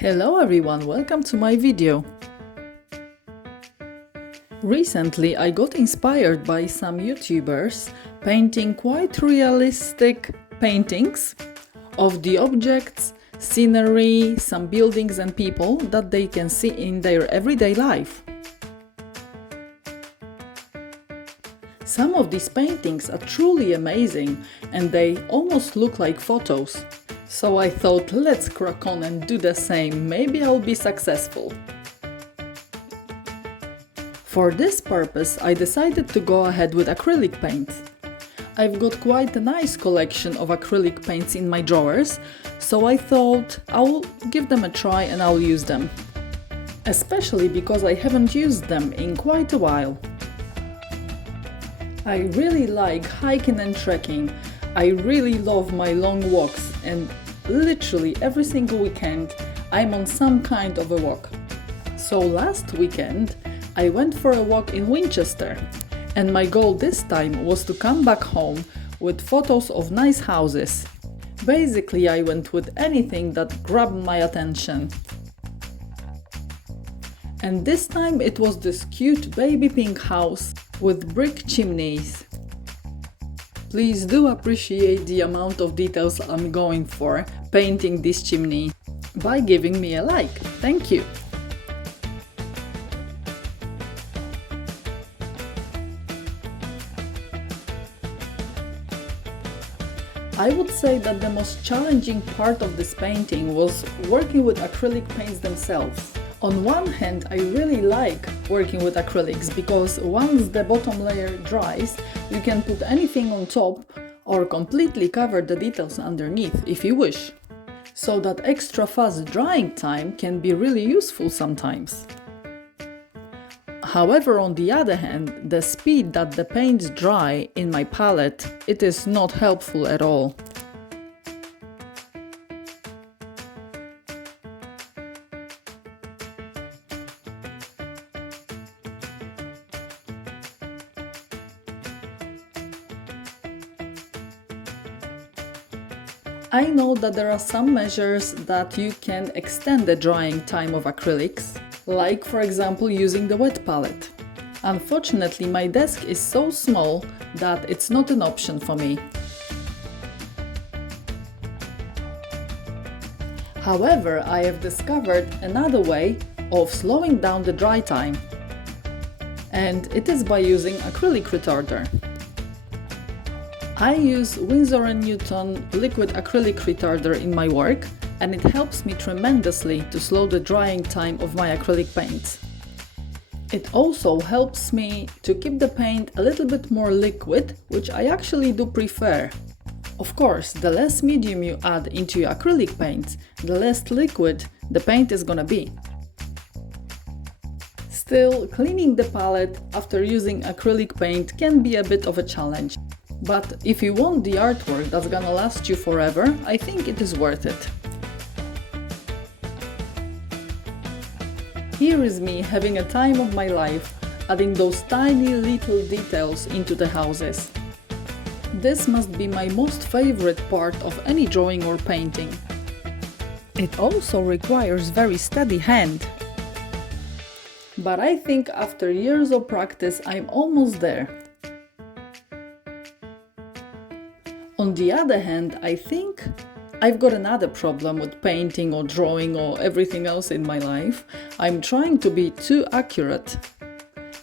Hello everyone, welcome to my video. Recently I got inspired by some YouTubers painting quite realistic paintings of the objects, scenery, some buildings and people that they can see in their everyday life. Some of these paintings are truly amazing and they almost look like photos. So I thought, let's crack on and do the same, maybe I'll be successful. For this purpose I decided to go ahead with acrylic paints. I've got quite a nice collection of acrylic paints in my drawers, so I thought I'll give them a try and I'll use them. Especially because I haven't used them in quite a while. I really like hiking and trekking. I really love my long walks and literally every single weekend I'm on some kind of a walk. So last weekend I went for a walk in Winchester and my goal this time was to come back home with photos of nice houses. Basically I went with anything that grabbed my attention. And this time it was this cute baby pink house with brick chimneys. Please do appreciate the amount of details I'm going for painting this chimney by giving me a like. Thank you! I would say that the most challenging part of this painting was working with acrylic paints themselves. On one hand, I really like working with acrylics because once the bottom layer dries, you can put anything on top or completely cover the details underneath if you wish. So that extra fast drying time can be really useful sometimes. However, on the other hand, the speed that the paints dry in my palette, it is not helpful at all. I know that there are some measures that you can extend the drying time of acrylics, like for example using the wet palette. Unfortunately, my desk is so small that it's not an option for me. However, I have discovered another way of slowing down the dry time, and it is by using acrylic retarder. I use Winsor & Newton liquid acrylic retarder in my work, and it helps me tremendously to slow the drying time of my acrylic paints. It also helps me to keep the paint a little bit more liquid, which I actually do prefer. Of course, the less medium you add into your acrylic paints, the less liquid the paint is gonna be. Still, cleaning the palette after using acrylic paint can be a bit of a challenge. But if you want the artwork that's gonna last you forever, I think it is worth it. Here is me having a time of my life, adding those tiny little details into the houses. This must be my most favorite part of any drawing or painting. It also requires very steady hand. But I think after years of practice, I'm almost there. On the other hand, I think I've got another problem with painting or drawing or everything else in my life. I'm trying to be too accurate.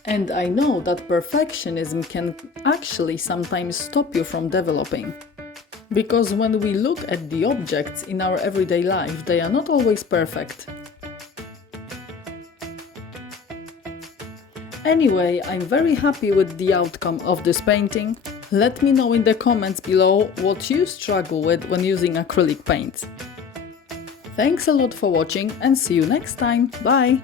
And I know that perfectionism can actually sometimes stop you from developing. Because when we look at the objects in our everyday life, they are not always perfect. Anyway, I'm very happy with the outcome of this painting. Let me know in the comments below what you struggle with when using acrylic paints. Thanks a lot for watching and see you next time. Bye!